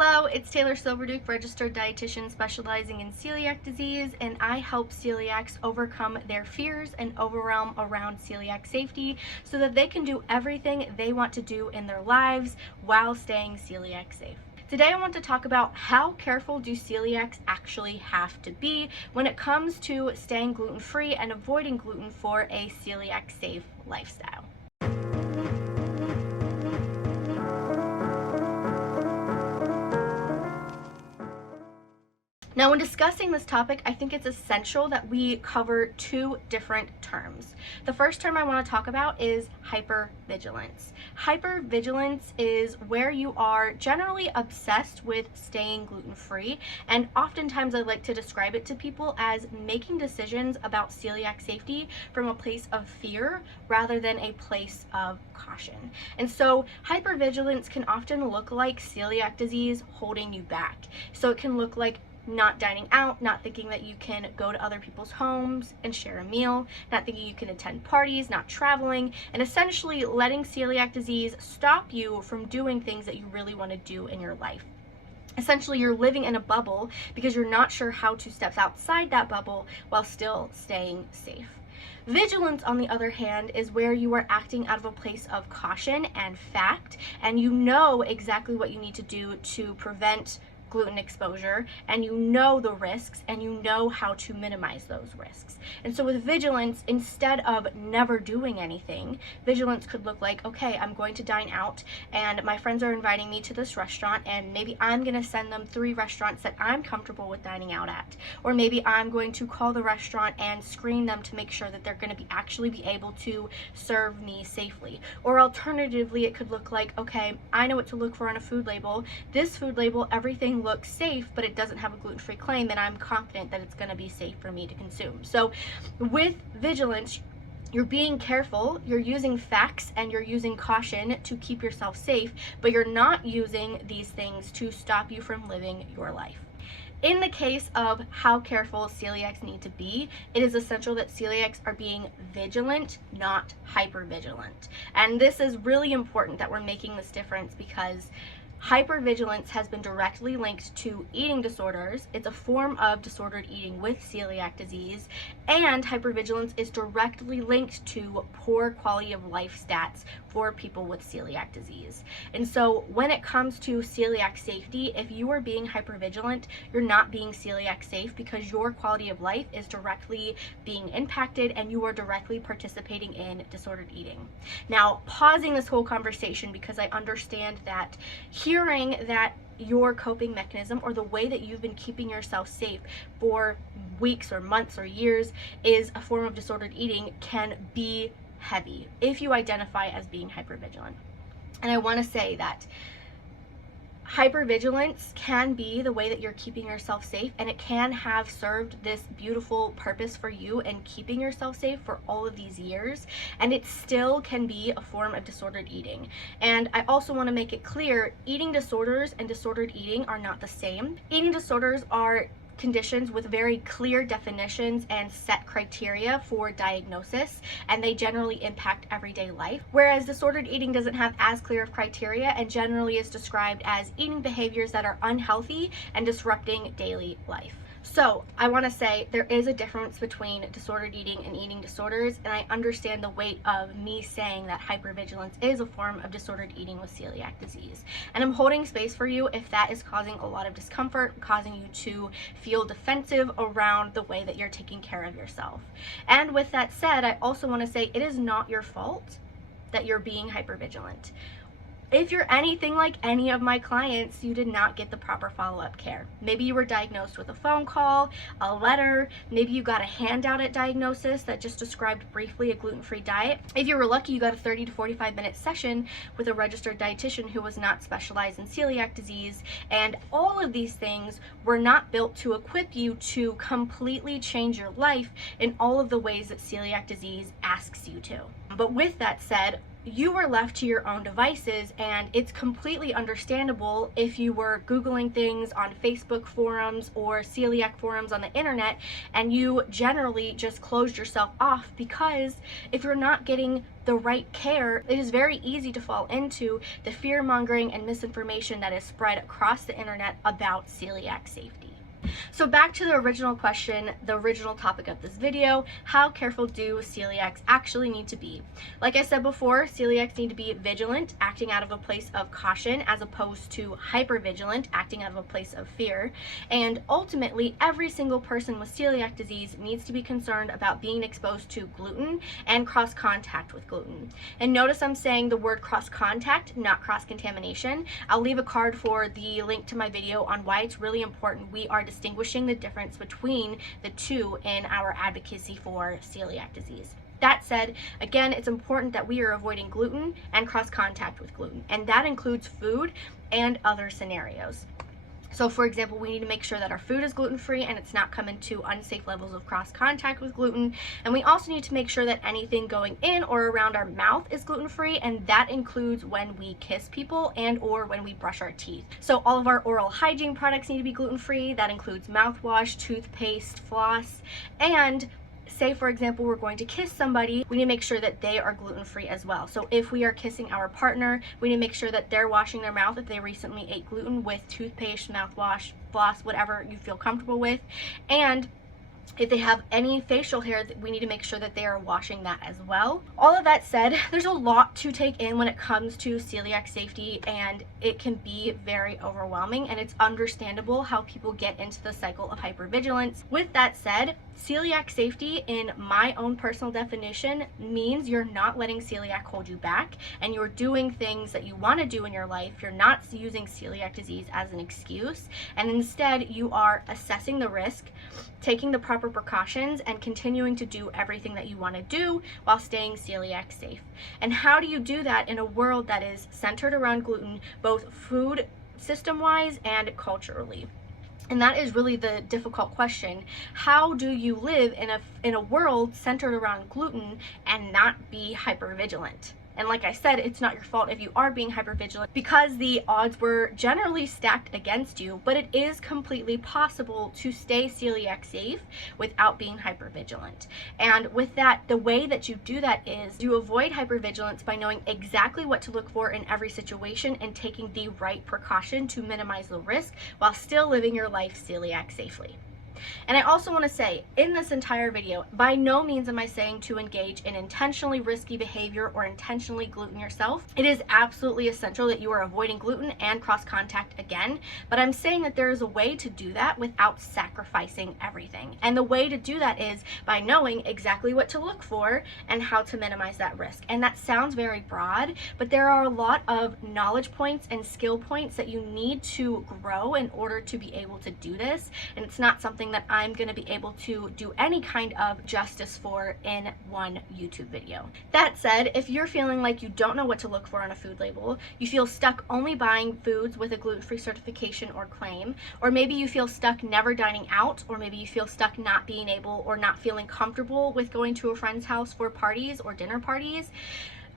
Hello, it's Taylor Silverduke, registered dietitian specializing in celiac disease, and I help celiacs overcome their fears and overwhelm around celiac safety so that they can do everything they want to do in their lives while staying celiac safe. Today I want to talk about how careful do celiacs actually have to be when it comes to staying gluten-free and avoiding gluten for a celiac safe lifestyle. Now, when discussing this topic, I think it's essential that we cover two different terms. The first term I want to talk about is hypervigilance. Hypervigilance is where you are generally obsessed with staying gluten-free, and oftentimes I like to describe it to people as making decisions about celiac safety from a place of fear rather than a place of caution. And so hypervigilance can often look like celiac disease holding you back. So it can look like not dining out, not thinking that you can go to other people's homes and share a meal, not thinking you can attend parties, not traveling, and essentially letting celiac disease stop you from doing things that you really want to do in your life. Essentially, you're living in a bubble because you're not sure how to step outside that bubble while still staying safe. Vigilance, on the other hand, is where you are acting out of a place of caution and fact, and you know exactly what you need to do to prevent gluten exposure, and you know the risks and you know how to minimize those risks. And so with vigilance, instead of never doing anything, vigilance could look like, okay, I'm going to dine out and my friends are inviting me to this restaurant, and maybe I'm going to send them 3 restaurants that I'm comfortable with dining out at, or maybe I'm going to call the restaurant and screen them to make sure that they're going to actually be able to serve me safely. Or alternatively, it could look like, okay, I know what to look for on a food label. This food label, everything looks safe, but it doesn't have a gluten-free claim, and I'm confident that it's going to be safe for me to consume. So with vigilance, you're being careful, you're using facts, and you're using caution to keep yourself safe, but you're not using these things to stop you from living your life. In the case of how careful celiacs need to be, it is essential that celiacs are being vigilant, not hypervigilant. And this is really important that we're making this difference because hypervigilance has been directly linked to eating disorders. It's a form of disordered eating with celiac disease, and hypervigilance is directly linked to poor quality of life stats for people with celiac disease. And so when it comes to celiac safety, if you are being hypervigilant, you're not being celiac safe because your quality of life is directly being impacted and you are directly participating in disordered eating. Now, pausing this whole conversation because I understand that hearing that your coping mechanism or the way that you've been keeping yourself safe for weeks or months or years is a form of disordered eating can be heavy if you identify as being hypervigilant. And I want to say that hypervigilance can be the way that you're keeping yourself safe, and it can have served this beautiful purpose for you and keeping yourself safe for all of these years, and it still can be a form of disordered eating. And I also want to make it clear, eating disorders and disordered eating are not the same. Eating disorders are conditions with very clear definitions and set criteria for diagnosis, and they generally impact everyday life, whereas disordered eating doesn't have as clear of criteria and generally is described as eating behaviors that are unhealthy and disrupting daily life. So I want to say there is a difference between disordered eating and eating disorders, and I understand the weight of me saying that hypervigilance is a form of disordered eating with celiac disease. And I'm holding space for you if that is causing a lot of discomfort, causing you to feel defensive around the way that you're taking care of yourself. And with that said, I also want to say it is not your fault that you're being hypervigilant. If you're anything like any of my clients, you did not get the proper follow-up care. Maybe you were diagnosed with a phone call, a letter, maybe you got a handout at diagnosis that just described briefly a gluten-free diet. If you were lucky, you got a 30 to 45-minute session with a registered dietitian who was not specialized in celiac disease, and all of these things were not built to equip you to completely change your life in all of the ways that celiac disease asks you to. But with that said, you were left to your own devices, and it's completely understandable if you were Googling things on Facebook forums or celiac forums on the internet and you generally just closed yourself off, because if you're not getting the right care, it is very easy to fall into the fear mongering and misinformation that is spread across the internet about celiac safety. So back to the original question, the original topic of this video: how careful do celiacs actually need to be? Like I said before, celiacs need to be vigilant, acting out of a place of caution, as opposed to hypervigilant, acting out of a place of fear. And ultimately, every single person with celiac disease needs to be concerned about being exposed to gluten and cross contact with gluten. And notice I'm saying the word cross contact, not cross contamination. I'll leave a card for the link to my video on why it's really important we are distinguishing the difference between the two in our advocacy for celiac disease. That said, again, it's important that we are avoiding gluten and cross contact with gluten, and that includes food and other scenarios. So for example, we need to make sure that our food is gluten-free and it's not coming to unsafe levels of cross contact with gluten. And we also need to make sure that anything going in or around our mouth is gluten-free, and that includes when we kiss people and or when we brush our teeth. So all of our oral hygiene products need to be gluten-free. That includes mouthwash, toothpaste, floss, and say for example we're going to kiss somebody, we need to make sure that they are gluten-free as well. So if we are kissing our partner, we need to make sure that they're washing their mouth if they recently ate gluten with toothpaste, mouthwash, floss, whatever you feel comfortable with. And if they have any facial hair, we need to make sure that they are washing that as well. All of that said, there's a lot to take in when it comes to celiac safety, and it can be very overwhelming, and it's understandable how people get into the cycle of hypervigilance. With that said, celiac safety, in my own personal definition, means you're not letting celiac hold you back, and you're doing things that you want to do in your life. You're not using celiac disease as an excuse, and instead you are assessing the risk, taking the proper precautions, and continuing to do everything that you want to do while staying celiac safe. And how do you do that in a world that is centered around gluten, both food system wise and culturally? And that is really the difficult question. How do you live in a world centered around gluten and not be hypervigilant? And like I said, it's not your fault if you are being hypervigilant, because the odds were generally stacked against you, but it is completely possible to stay celiac safe without being hypervigilant. And with that, the way that you do that is you avoid hypervigilance by knowing exactly what to look for in every situation and taking the right precaution to minimize the risk while still living your life celiac safely. And I also want to say, in this entire video, by no means am I saying to engage in intentionally risky behavior or intentionally gluten yourself. It is absolutely essential that you are avoiding gluten and cross contact again, but I'm saying that there is a way to do that without sacrificing everything. And the way to do that is by knowing exactly what to look for and how to minimize that risk. And that sounds very broad, but there are a lot of knowledge points and skill points that you need to grow in order to be able to do this. And it's not something that I'm going to be able to do any kind of justice for in one YouTube video. That said, if you're feeling like you don't know what to look for on a food label, you feel stuck only buying foods with a gluten-free certification or claim, or maybe you feel stuck never dining out, or maybe you feel stuck not being able or not feeling comfortable with going to a friend's house for parties or dinner parties,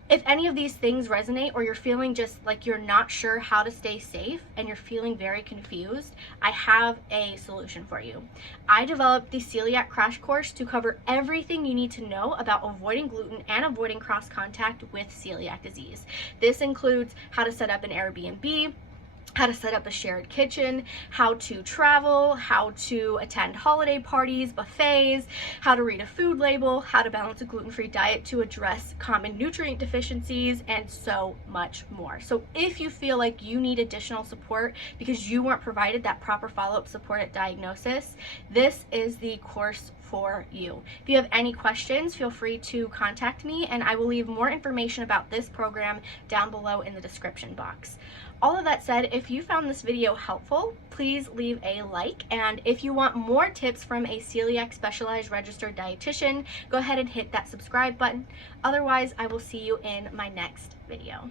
if any of these things resonate, or you're feeling just like you're not sure how to stay safe and you're feeling very confused, I have a solution for you. I developed the Celiac Crash Course to cover everything you need to know about avoiding gluten and avoiding cross contact with celiac disease. This includes how to set up an Airbnb, how to set up a shared kitchen, how to travel, how to attend holiday parties, buffets, how to read a food label, how to balance a gluten-free diet to address common nutrient deficiencies, and so much more. So if you feel like you need additional support because you weren't provided that proper follow-up support at diagnosis, this is the course for you. If you have any questions, feel free to contact me, and I will leave more information about this program down below in the description box. All of that said, if you found this video helpful, please leave a like, and if you want more tips from a celiac specialized registered dietitian, go ahead and hit that subscribe button. Otherwise, I will see you in my next video.